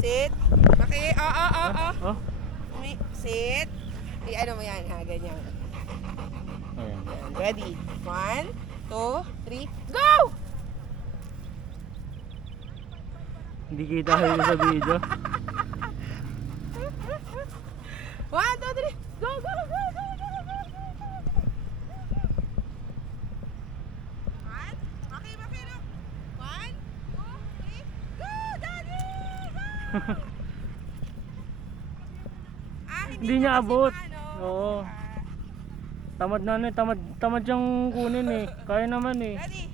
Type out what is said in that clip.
Sit. Okay, Oh? Sit. Ano mo yan ha, ganyan. Ayan. Ready? 1, 2, 3, go! Hindi kita kayo sa video. 1, 2, 3, go, go, go, go, go, go, go, go. One, okay, no? 1, 2, 3, go, Daddy! Go! Hindi niya kasi abot. maano. Oo. Tamad na ano eh, tamad siyang kunin eh. Kaya naman eh. Ready?